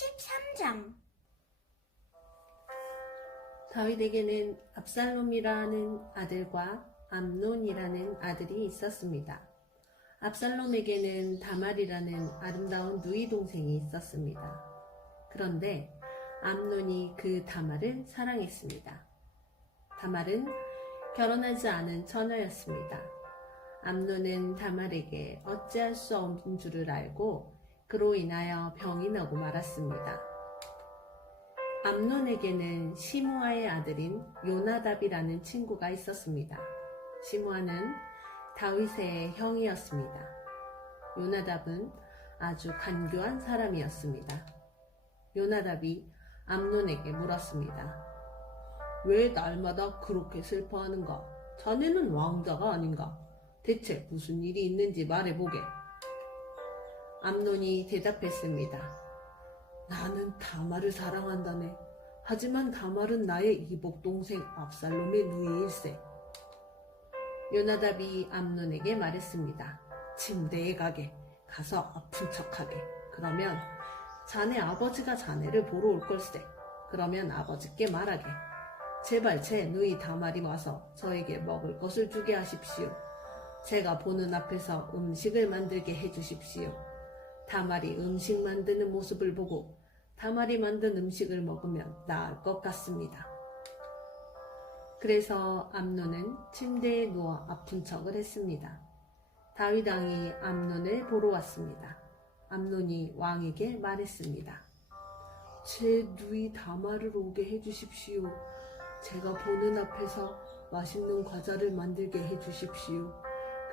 13장. 다윗에게는 압살롬이라는 아들과 암논이라는 아들이 있었습니다. 압살롬에게는 다말이라는 아름다운 누이 동생이 있었습니다. 그런데 암논이 그 다말을 사랑했습니다. 다말은 결혼하지 않은 처녀였습니다. 암논은 다말에게 어찌할 수 없는 줄을 알고 그로 인하여 병이 나고 말았습니다. 암논에게는 시므아의 아들인 요나답이라는 친구가 있었습니다. 시므아는 다윗의 형이었습니다. 요나답은 아주 간교한 사람이었습니다. 요나답이 암논에게 물었습니다. 왜 날마다 그렇게 슬퍼하는가? 자네는 왕자가 아닌가? 대체 무슨 일이 있는지 말해보게. 암논이 대답했습니다. 나는 다말을 사랑한다네. 하지만 다말은 나의 이복 동생 압살롬의 누이일세. 요나답이 암논에게 말했습니다. 침대에 가서 아픈 척하게. 그러면 자네 아버지가 자네를 보러 올 걸세. 그러면 아버지께 말하게. 제발 제 누이 다말이 와서 저에게 먹을 것을 주게 하십시오. 제가 보는 앞에서 음식을 만들게 해주십시오. 다말이 음식 만드는 모습을 보고 다말이 만든 음식을 먹으면 나을 것 같습니다. 그래서 암논은 침대에 누워 아픈 척을 했습니다. 다윗 왕이 암논을 보러 왔습니다. 암논이 왕에게 말했습니다. 제 누이 다말을 오게 해주십시오. 제가 보는 앞에서 맛있는 과자를 만들게 해주십시오.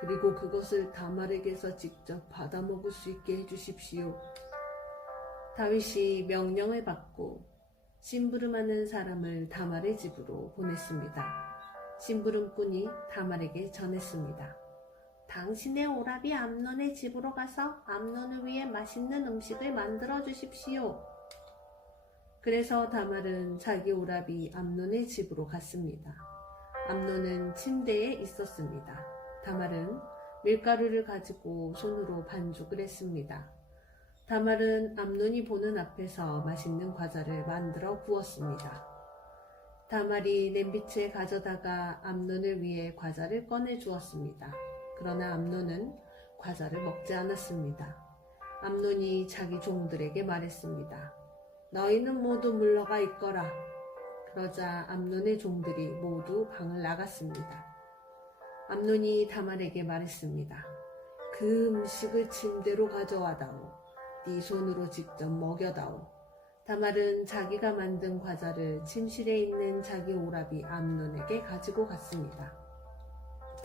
그리고 그것을 다말에게서 직접 받아 먹을 수 있게 해주십시오. 다윗이 명령을 받고 심부름하는 사람을 다말의 집으로 보냈습니다. 심부름꾼이 다말에게 전했습니다. 당신의 오라비 암논의 집으로 가서 암논을 위해 맛있는 음식을 만들어 주십시오. 그래서 다말은 자기 오라비 암논의 집으로 갔습니다. 암논은 침대에 있었습니다. 다말은 밀가루를 가지고 손으로 반죽을 했습니다. 다말은 암논이 보는 앞에서 맛있는 과자를 만들어 구웠습니다. 다말이 냄비채에 가져다가 암논을 위해 과자를 꺼내 주었습니다. 그러나 암논은 과자를 먹지 않았습니다. 암논이 자기 종들에게 말했습니다. 너희는 모두 물러가 있거라. 그러자 암논의 종들이 모두 방을 나갔습니다. 암논이 다말에게 말했습니다. 그 음식을 침대로 가져와다오. 네 손으로 직접 먹여다오. 다말은 자기가 만든 과자를 침실에 있는 자기 오라비 암논에게 가지고 갔습니다.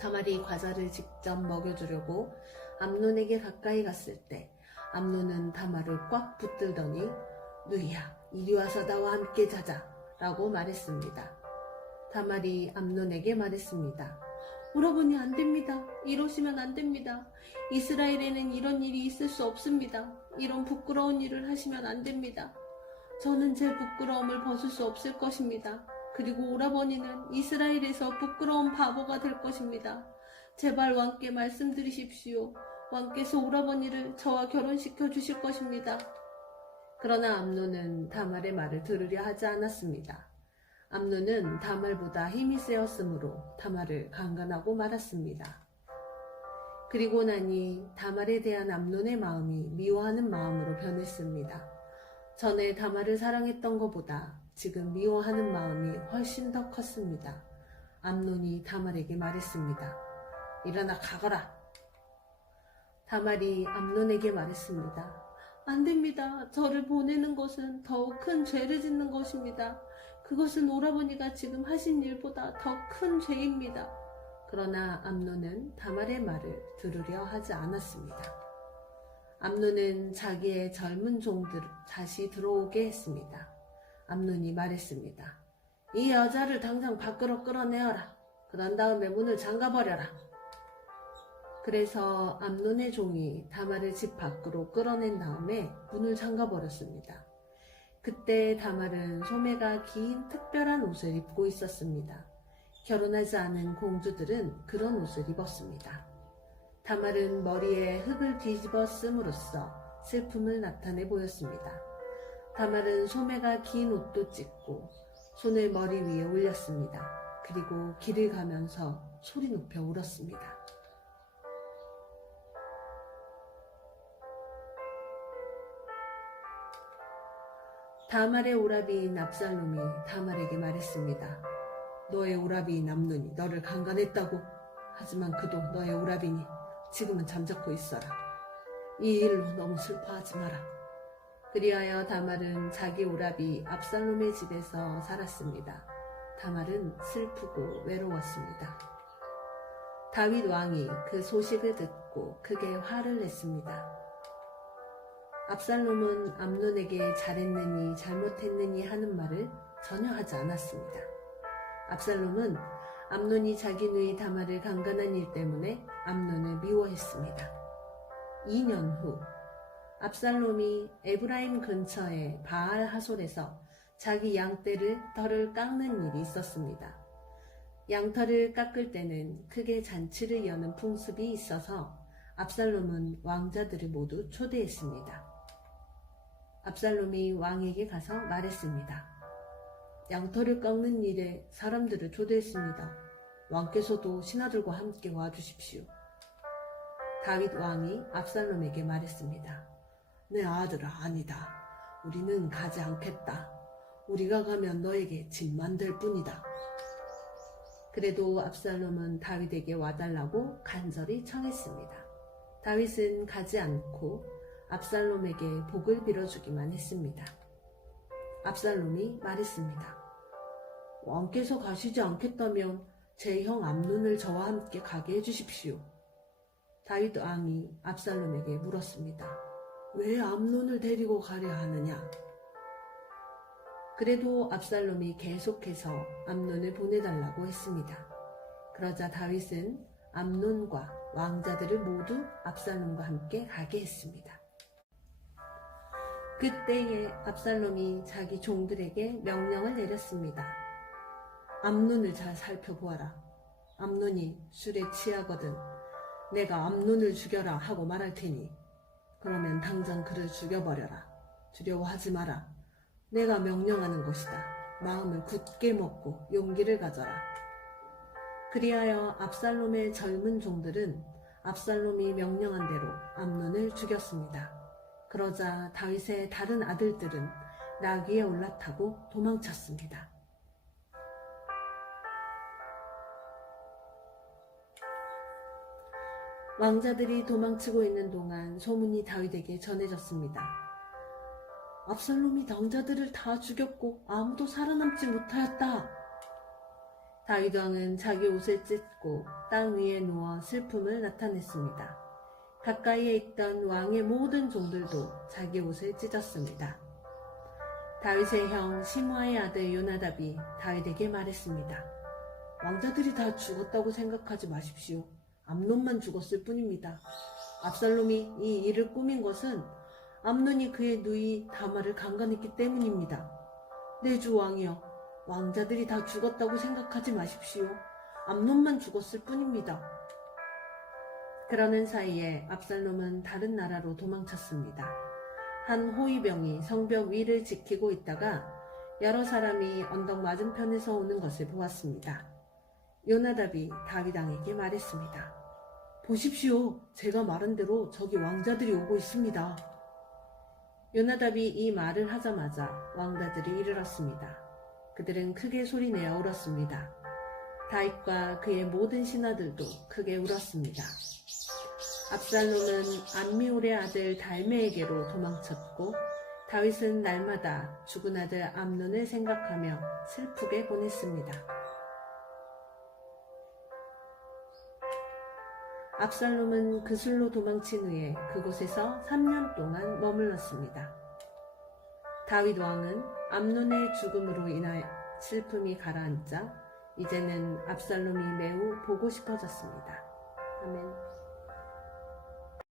다말이 과자를 직접 먹여주려고 암논에게 가까이 갔을 때 암논은 다말을 꽉 붙들더니 누이야, 이리 와서 나와 함께 자자 라고 말했습니다. 다말이 암논에게 말했습니다. 오라버니 안 됩니다. 이러시면 안 됩니다. 이스라엘에는 이런 일이 있을 수 없습니다. 이런 부끄러운 일을 하시면 안 됩니다. 저는 제 부끄러움을 벗을 수 없을 것입니다. 그리고 오라버니는 이스라엘에서 부끄러운 바보가 될 것입니다. 제발 왕께 말씀드리십시오. 왕께서 오라버니를 저와 결혼시켜 주실 것입니다. 그러나 암논은 다말의 말을 들으려 하지 않았습니다. 암논은 다말보다 힘이 세었으므로 다말을 강간하고 말았습니다. 그리고 나니 다말에 대한 암논의 마음이 미워하는 마음으로 변했습니다. 전에 다말을 사랑했던 것보다 지금 미워하는 마음이 훨씬 더 컸습니다. 암논이 다말에게 말했습니다. 일어나 가거라. 다말이 암논에게 말했습니다. 안 됩니다. 저를 보내는 것은 더욱 큰 죄를 짓는 것입니다. 그것은 오라버니가 지금 하신 일보다 더 큰 죄입니다. 그러나 암논은 다말의 말을 들으려 하지 않았습니다. 암논은 자기의 젊은 종들을 다시 들어오게 했습니다. 암논이 말했습니다. 이 여자를 당장 밖으로 끌어내어라. 그런 다음에 문을 잠가버려라. 그래서 암논의 종이 다말을 집 밖으로 끌어낸 다음에 문을 잠가버렸습니다. 그때 다말은 소매가 긴 특별한 옷을 입고 있었습니다. 결혼하지 않은 공주들은 그런 옷을 입었습니다. 다말은 머리에 흙을 뒤집어 씀으로써 슬픔을 나타내 보였습니다. 다말은 소매가 긴 옷도 찢고 손을 머리 위에 올렸습니다. 그리고 길을 가면서 소리 높여 울었습니다. 다말의 오라비인 압살롬이 다말에게 말했습니다. 너의 오라비인 암논이 너를 강간했다고. 하지만 그도 너의 오라비니 지금은 잠자코 있어라. 이 일로 너무 슬퍼하지 마라. 그리하여 다말은 자기 오라비 압살롬의 집에서 살았습니다. 다말은 슬프고 외로웠습니다. 다윗 왕이 그 소식을 듣고 크게 화를 냈습니다. 압살롬은 암논에게 잘했느니 잘못했느니 하는 말을 전혀 하지 않았습니다. 압살롬은 암논이 자기 누이 다말을 강간한 일 때문에 암논을 미워했습니다. 2년 후 압살롬이 에브라임 근처의 바알 하솔에서 자기 털을 깎는 일이 있었습니다. 양털을 깎을 때는 크게 잔치를 여는 풍습이 있어서 압살롬은 왕자들을 모두 초대했습니다. 압살롬이 왕에게 가서 말했습니다. 양털을 깎는 일에 사람들을 초대했습니다. 왕께서도 신하들과 함께 와주십시오. 다윗 왕이 압살롬에게 말했습니다. 내 아들아, 아니다. 우리는 가지 않겠다. 우리가 가면 너에게 짐만 될 뿐이다. 그래도 압살롬은 다윗에게 와달라고 간절히 청했습니다. 다윗은 가지 않고 압살롬에게 복을 빌어주기만 했습니다. 압살롬이 말했습니다. 왕께서 가시지 않겠다면 제 형 암논을 저와 함께 가게 해주십시오. 다윗 왕이 압살롬에게 물었습니다. 왜 암논을 데리고 가려 하느냐? 그래도 압살롬이 계속해서 암논을 보내달라고 했습니다. 그러자 다윗은 암논과 왕자들을 모두 압살롬과 함께 가게 했습니다. 그때에 압살롬이 자기 종들에게 명령을 내렸습니다. 암논을 잘 살펴보아라. 암논이 술에 취하거든 내가 암논을 죽여라 하고 말할 테니 그러면 당장 그를 죽여버려라. 두려워하지 마라. 내가 명령하는 것이다. 마음을 굳게 먹고 용기를 가져라. 그리하여 압살롬의 젊은 종들은 압살롬이 명령한 대로 암논을 죽였습니다. 그러자 다윗의 다른 아들들은 나귀에 올라타고 도망쳤습니다. 왕자들이 도망치고 있는 동안 소문이 다윗에게 전해졌습니다. 압살롬이 왕자들을 다 죽였고 아무도 살아남지 못하였다. 다윗 왕은 자기 옷을 찢고 땅 위에 누워 슬픔을 나타냈습니다. 가까이에 있던 왕의 모든 종들도 자기 옷을 찢었습니다. 다윗의 형 시므아의 아들 요나답이 다윗에게 말했습니다. 왕자들이 다 죽었다고 생각하지 마십시오. 암논만 죽었을 뿐입니다. 압살롬이 이 일을 꾸민 것은 암논이 그의 누이 다말을 강간했기 때문입니다. 내 주 왕이여, 왕자들이 다 죽었다고 생각하지 마십시오. 암논만 죽었을 뿐입니다. 그러는 사이에 압살롬은 다른 나라로 도망쳤습니다. 한 호위병이 성벽 위를 지키고 있다가 여러 사람이 언덕 맞은편에서 오는 것을 보았습니다. 요나답이 다윗 왕에게 말했습니다. 보십시오. 제가 말한 대로 저기 왕자들이 오고 있습니다. 요나답이 이 말을 하자마자 왕자들이 이르렀습니다. 그들은 크게 소리내어 울었습니다. 다윗과 그의 모든 신하들도 크게 울었습니다. 압살롬은 암미울의 아들 달메에게로 도망쳤고 다윗은 날마다 죽은 아들 암논을 생각하며 슬프게 보냈습니다. 압살롬은 그술로 도망친 후에 그곳에서 3년 동안 머물렀습니다. 다윗 왕은 암논의 죽음으로 인하여 슬픔이 가라앉자 이제는 압살롬이 매우 보고 싶어졌습니다. 아멘.